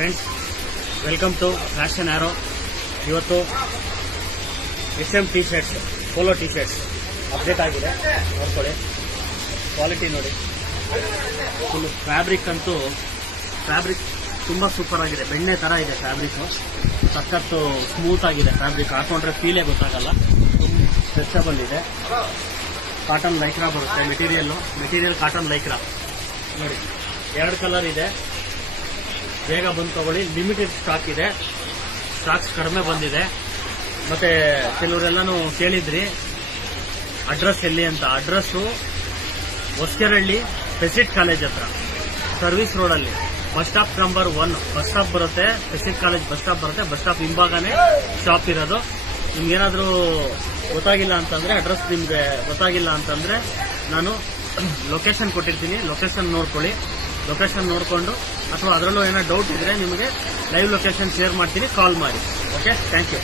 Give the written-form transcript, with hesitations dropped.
Friends, welcome to fashion ಆರೋ. ಇವತ್ತು SM T shirts, polo T shirts update ಆಗಿದೆ. ನೋಡ್ಕೊಳ್ಳಿ, quality ನೋಡಿ. ಫುಲ್ ಫ್ಯಾಬ್ರಿಕ್ ಅಂತೂ ಫ್ಯಾಬ್ರಿಕ್ ತುಂಬ ಸೂಪರ್ ಆಗಿದೆ. ಬೆಣ್ಣೆ ಥರ ಇದೆ ಫ್ಯಾಬ್ರಿಕ್ಕು. ಸಖತ್ತು ಸ್ಮೂತ್ ಆಗಿದೆ ಫ್ಯಾಬ್ರಿಕ್. ಹಾಕೊಂಡ್ರೆ ಫೀಲೇ ಗೊತ್ತಾಗಲ್ಲ. ಸ್ಟ್ರೆಚಬಲ್ ಇದೆ. ಕಾಟನ್ ಲೈಕ್ರಾ ಬರುತ್ತೆ ಮೆಟೀರಿಯಲ್ ಕಾಟನ್ ಲೈಕ್ರಾ ನೋಡಿ. 2 ಕಲರ್ ಇದೆ. ಬೇಗ ಬಂದು ತಗೊಳ್ಳಿ. ಲಿಮಿಟೆಡ್ ಸ್ಟಾಕ್ ಇದೆ. ಸ್ಟಾಕ್ಸ್ ಕಡಿಮೆ ಬಂದಿದೆ. ಮತ್ತೆ ಕೆಲವರೆಲ್ಲನೂ ಕೇಳಿದ್ರಿ ಅಡ್ರೆಸ್ ಎಲ್ಲಿ ಅಂತ. ಅಡ್ರೆಸ್ಸು ಹೊಸಕೆರಹಳ್ಳಿ ಫೆಸಿಟ್ ಕಾಲೇಜ್ ಹತ್ರ, ಸರ್ವಿಸ್ ರೋಡಲ್ಲಿ bus stop number 1 bus stop ಬರುತ್ತೆ. ಫೆಸಿಟ್ ಕಾಲೇಜ್ ಬಸ್ ಸ್ಟಾಪ್ ಬರುತ್ತೆ. ಬಸ್ ಸ್ಟಾಪ್ ಹಿಂಭಾಗನೇ ಶಾಪ್ ಇರೋದು. ನಿಮ್ಗೇನಾದ್ರೂ ಗೊತ್ತಾಗಿಲ್ಲ ಅಂತಂದ್ರೆ, ಅಡ್ರೆಸ್ ನಿಮ್ಗೆ ಗೊತ್ತಾಗಿಲ್ಲ ಅಂತಂದ್ರೆ ನಾನು ಲೊಕೇಶನ್ ಕೊಟ್ಟಿರ್ತೀನಿ. ಲೊಕೇಶನ್ ನೋಡ್ಕೊಳ್ಳಿ. ಲೊಕೇಶನ್ ನೋಡಿಕೊಂಡು ಅಥವಾ ಅದರಲ್ಲೂ ಏನೋ ಡೌಟ್ ಇದ್ರೆ ನಿಮಗೆ ಲೈವ್ ಲೊಕೇಶನ್ ಶೇರ್ ಮಾಡ್ತೀನಿ. ಕಾಲ್ ಮಾಡಿ. Okay, thank you.